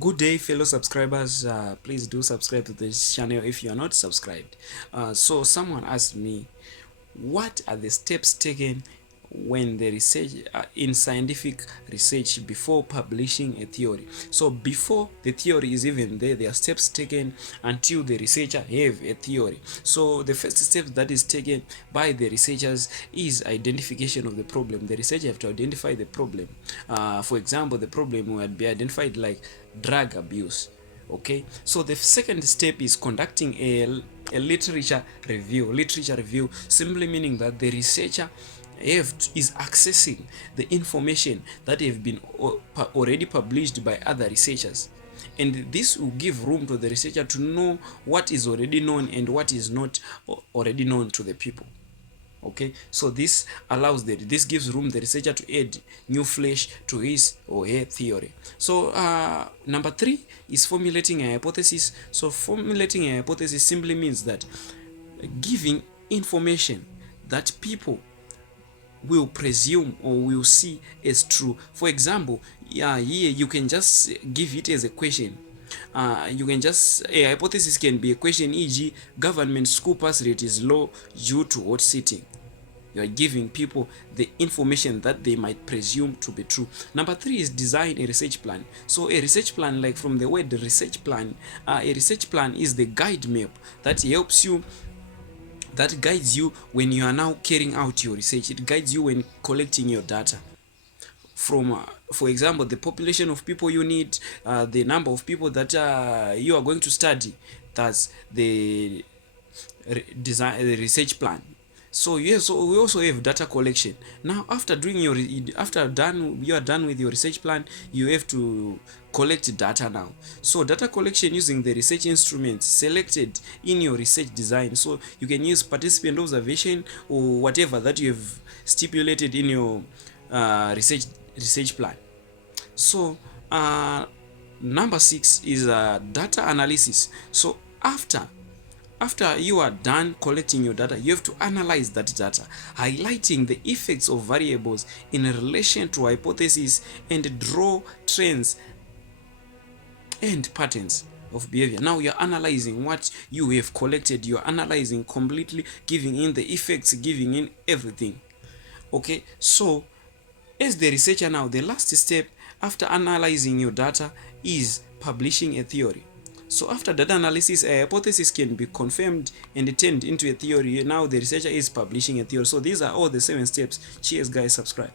Good day, fellow subscribers. Please do subscribe to this channel if you are not subscribed. So someone asked me, what are the steps taken when the research in scientific research before publishing a theory? So before the theory is even there, there are steps taken until the researcher have a theory. So the first step that is taken by the researchers is identification of the problem. The researcher have to identify the problem. For example, the problem would be identified like drug abuse. Okay, so the second step is conducting a literature review simply meaning that the researcher is accessing the information that have been already published by other researchers, and this will give room to the researcher to know what is already known and what is not already known to the people. Okay, so this allows this gives room the researcher to add new flesh to his or her theory. So number 3 is formulating a hypothesis. So formulating a hypothesis simply means that giving information that people will presume or will see as true. For example, here you can just give it as a question. You can just, a hypothesis can be a question, e.g. government school pass rate is low due to hot sitting. You are giving people the information that they might presume to be true. Number 3 is design a research plan. So a research plan, like from the word research plan, a research plan is the guide map that helps you, that guides you when you are now carrying out your research. It guides you when collecting your data from for example, the population of people you need, the number of people that you are going to study. That's the design, the research plan. So yes, so we also have data collection. Now after doing your you are done with your research plan, you have to collect data now. So data collection using the research instruments selected in your research design. So you can use participant observation or whatever that you have stipulated in your research plan. So number 6 is data analysis. So after you are done collecting your data, you have to analyze that data, highlighting the effects of variables in relation to hypotheses and draw trends and patterns of behavior. Now you're analyzing what you have collected, you're analyzing completely, giving in the effects, giving in everything. Okay, so as the researcher now, the last step after analyzing your data is publishing a theory. So after data analysis, a hypothesis can be confirmed and turned into a theory. Now the researcher is publishing a theory. So these are all the 7 steps. Cheers guys, subscribe.